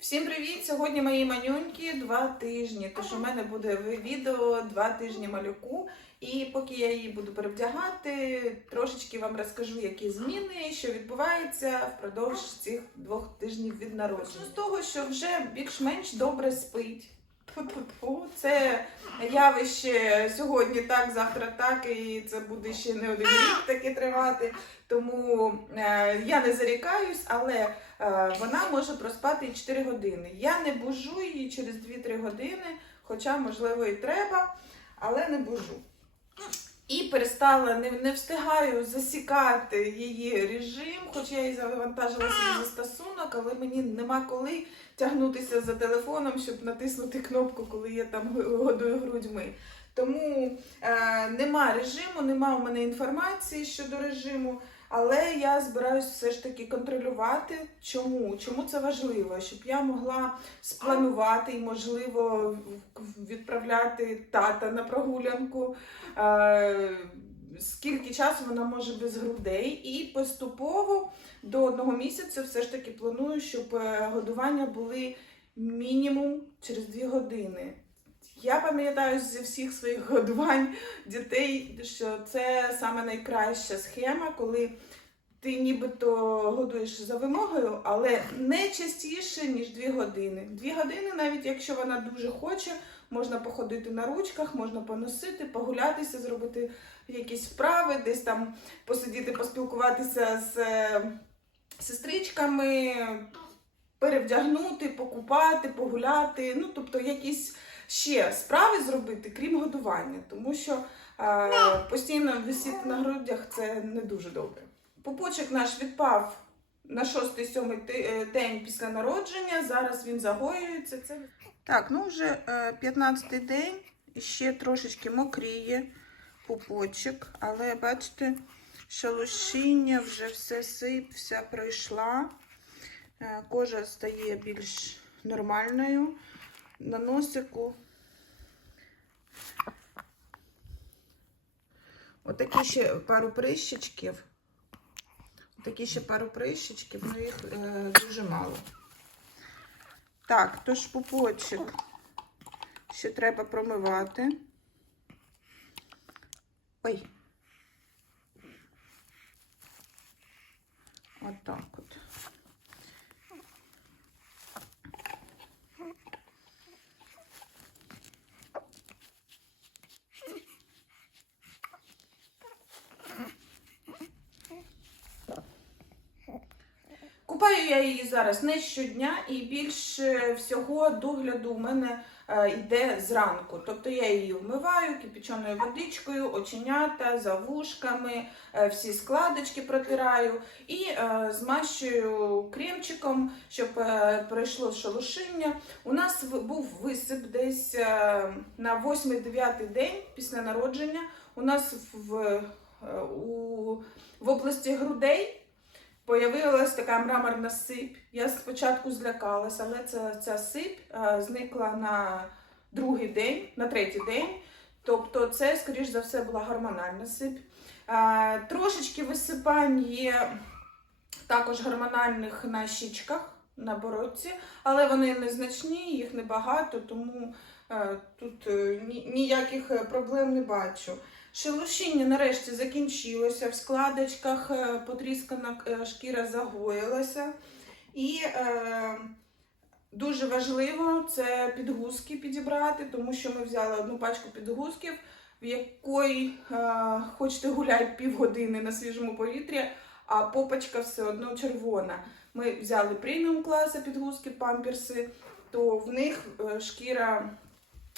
Всім привіт! Сьогодні мої манюньки два тижні. Тож у мене буде відео два тижні малюку. І поки я її буду перевдягати, трошечки вам розкажу, які зміни, що відбувається впродовж цих двох тижнів від народження. З того, що вже більш-менш добре спить. Це явище сьогодні так, завтра так, і це буде ще не один рік таки тривати. Тому е, я не зарікаюсь, але е, вона може проспати і 4 години. Я не бужу її через 2-3 години, хоча, можливо, і треба, але не бужу. І перестала, не, не встигаю засікати її режим, хоч я і завантажила свій застосунок, але мені нема коли тягнутися за телефоном, щоб натиснути кнопку, коли я там годую грудьми. Тому е, нема режиму, нема у мене інформації щодо режиму. Але я збираюсь все ж таки контролювати. Чому? Чому це важливо? Щоб я могла спланувати і, можливо, відправляти тата на прогулянку. Е, Скільки часу вона може без грудей, і поступово до одного місяця все ж таки планую, щоб е, годування були мінімум через дві години. Я пам'ятаю зі всіх своїх годувань дітей, що це саме найкраща схема, коли ти нібито годуєш за вимогою, але не частіше, ніж 2 години. Дві години, навіть якщо вона дуже хоче, можна походити на ручках, можна поносити, погулятися, зробити якісь вправи, десь там посидіти, поспілкуватися з е, сестричками, перевдягнути, покупати, погуляти. Ну, тобто якісь ще справи зробити, крім годування, тому що е, постійно висіти на грудях це не дуже добре. Пупочок наш відпав на 6-7 е, день після народження. Зараз він загоюється. Це так, ну вже 15-й день, ще трошечки мокріє пупочок, але бачите, шалушіння, вже все сип, вся пройшла. Е, Кожа стає більш нормальною. На носику отакі ще пару прищечків. Такі ще пару прищечків, але їх е, дуже мало. Так, тож пупочок ще треба промивати. Ой. Отак Купаю я її зараз не щодня і більше всього догляду у мене е, йде зранку. Тобто я її вмиваю кипяченою водичкою, оченята, за вушками, е, всі складочки протираю і е, змащую кремчиком, щоб пройшло шелушиння. У нас був висип десь на 8-9 день після народження. У нас в, у, в області грудей. Появилась така мраморна сип. Я спочатку злякалася, але ця, ця сип е, зникла на другий день, на третій день. Тобто, це, скоріш за все, була гормональна сип. Е, трошечки висипань є також гормональних на щічках, на бородці, але вони незначні, їх небагато, тому е, тут ні- ніяких проблем не бачу. Шелушіння нарешті закінчилося, в складочках е, потріскана е, шкіра загоїлася. І е, дуже важливо це підгузки підібрати, тому що ми взяли одну пачку підгузків, в якої е, хочете гуляти півгодини на свіжому повітрі, а попочка все одно червона. Ми взяли преміум класу підгузки, памперси, то в них е, шкіра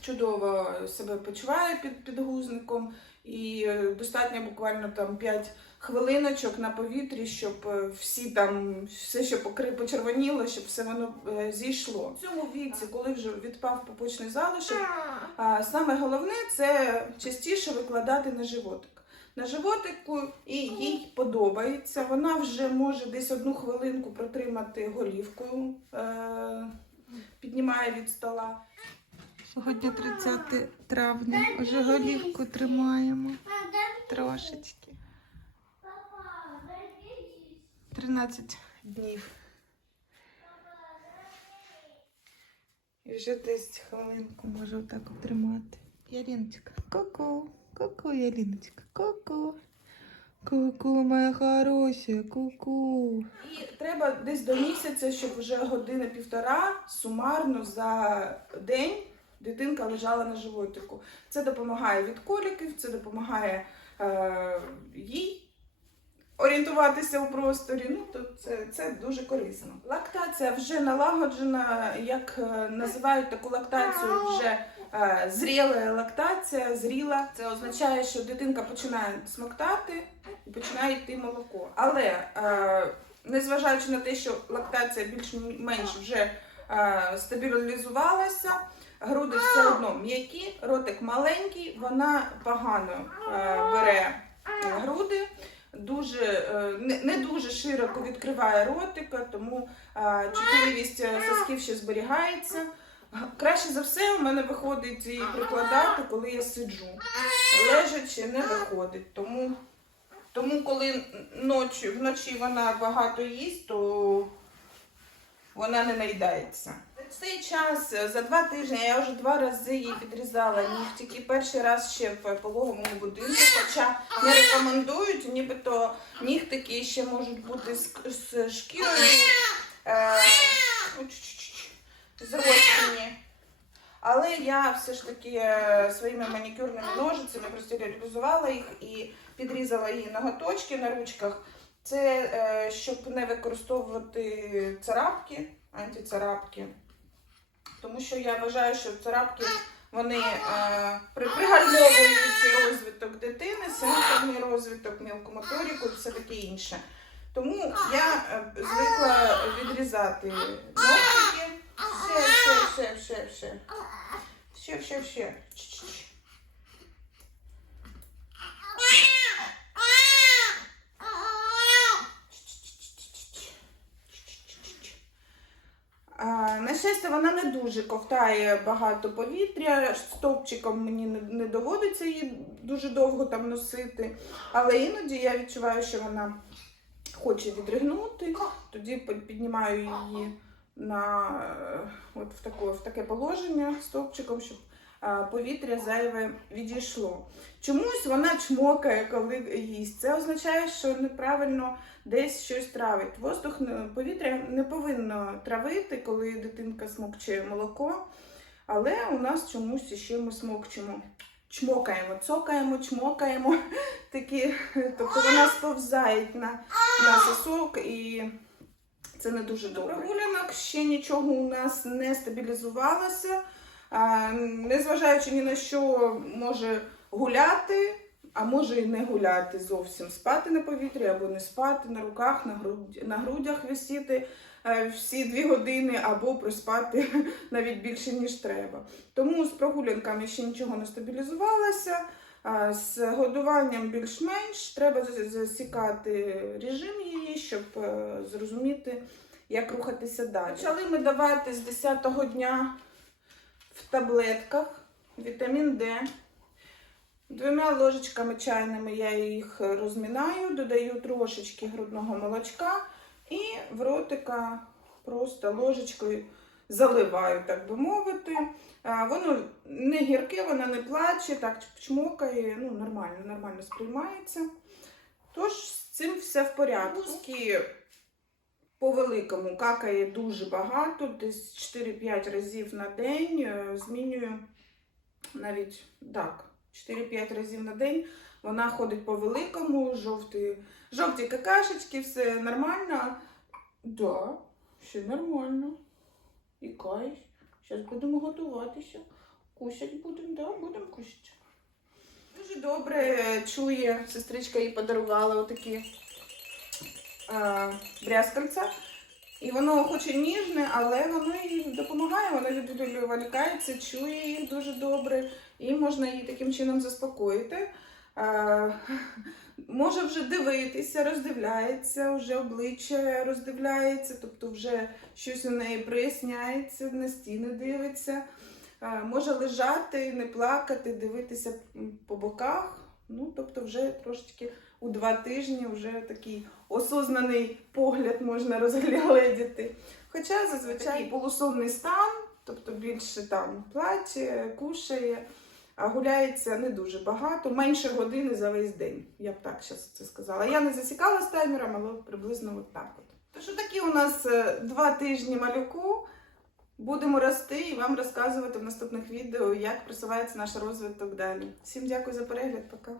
чудово себе почуває під підгузником. І е, достатньо буквально там 5 хвилиночок на повітрі, щоб е, всі там все, що покри почервоніло, щоб все воно е, зійшло. В цьому віці, коли вже відпав пупочний залишок, саме головне це частіше викладати на животик. На животику і їй подобається. Вона вже може десь одну хвилинку протримати голівкою, піднімає від стола. Сьогодні 30 травня, вже голівку тримаємо трошечки. 13 днів. І вже десь хвилинку можу отак тримати. Яриночка, ку-ку, ку-ку, Яриночка, ку-ку. Ку-ку, моя хороша, ку-ку. І треба десь до місяця, щоб вже година півтора сумарно за день дитинка лежала на животику. Це допомагає від коліків, це допомагає е, їй орієнтуватися у просторі. Ну, то це, це дуже корисно. Лактація вже налагоджена, як е, називають таку лактацію вже е, зріла лактація, зріла. Це означає, що дитинка починає смоктати і починає йти молоко. Але е, незважаючи на те, що лактація більш-менш вже е, стабілізувалася, груди все одно м'які, ротик маленький, вона погано е, бере е, груди. Дуже е, не, дуже широко відкриває ротика, тому чутливість сосків ще зберігається. Краще за все у мене виходить її прикладати, коли я сиджу. Лежачи не виходить. Тому, тому коли ночі, вночі вона багато їсть, то вона не наїдається. Цей час, е, за два тижні, я вже два рази їй підрізала нігтики. Перший раз ще в пологовому будинку, хоча не рекомендують, нібито нігтики ще можуть бути з, з шкірою. Е, зрощені. Але я все ж таки е, своїми манікюрними ножицями простерилізувала їх і підрізала її ноготочки на ручках. Це щоб не використовувати царапки, антицарапки. Тому що я вважаю, що царапки вони е, пригальмовують розвиток дитини, сенсорний розвиток, мілкомоторіку і все таке інше. Тому я е, звикла відрізати ногтики. Ще, ще, ще, ще, ще. Ще, ще, ще. На вона не дуже ковтає багато повітря. Стовпчиком мені не, доводиться її дуже довго там носити. Але іноді я відчуваю, що вона хоче відригнути. Тоді піднімаю її на е, от в, таке, в таке положення стовпчиком, щоб повітря зайве відійшло. Чомусь вона чмокає, коли їсть. Це означає, що неправильно десь щось травить. Воздух повітря не повинно травити, коли дитинка смокче молоко. Але у нас чомусь ще ми смокчемо. Чмокаємо, цокаємо, чмокаємо. Такі, тобто вона сповзає на, на сосок і це не дуже добре. Прогулянок ще нічого у нас не стабілізувалося. Незважаючи ні на що може гуляти, а може і не гуляти зовсім, спати на повітрі або не спати на руках, на, груд... на грудях висіти е, всі дві години, або проспати навіть більше, ніж треба. Тому з прогулянками ще нічого не стабілізувалося. З годуванням більш-менш треба засікати режим її, щоб е, зрозуміти, як рухатися далі. Почали ми давати з 10-го дня в таблетках вітамін Д. Двома ложечками чайними я їх розмінаю, додаю трошечки грудного молочка і в ротика просто ложечкою заливаю, так би мовити. Воно не гірке, воно не плаче, так чмокає, ну нормально, нормально сприймається. Тож з цим все в порядку. Луски по великому какає дуже багато, десь 4-5 разів на день. Е, Змінюю навіть так, 4-5 разів на день. Вона ходить по великому, жовті, жовті какашечки, все нормально. Да, все нормально. І кайф. Зараз будемо готуватися. Кушать будемо, да, будемо кушати. Дуже добре чує, сестричка їй подарувала отакі е, брязкальця. І воно хоч і ніжне, але воно їй допомагає, воно відволікається, чує їх дуже добре, і можна її таким чином заспокоїти. Е, може вже дивитися, роздивляється, вже обличчя роздивляється, тобто вже щось у неї проясняється, на стіни дивиться. Е, може лежати, не плакати, дивитися по боках. Ну, тобто, вже трошечки у два тижні вже такий осознаний погляд можна розглядіти. Хоча зазвичай полусонний стан, тобто більше там платье, кушає, а гуляється не дуже багато, менше години за весь день. Я б так зараз це сказала. Я не засікала з таймером, але приблизно от так от. Тож такі у нас е, два тижні малюку. Будемо рости і вам розказувати в наступних відео, як просувається наш розвиток далі. Всім дякую за перегляд, пока.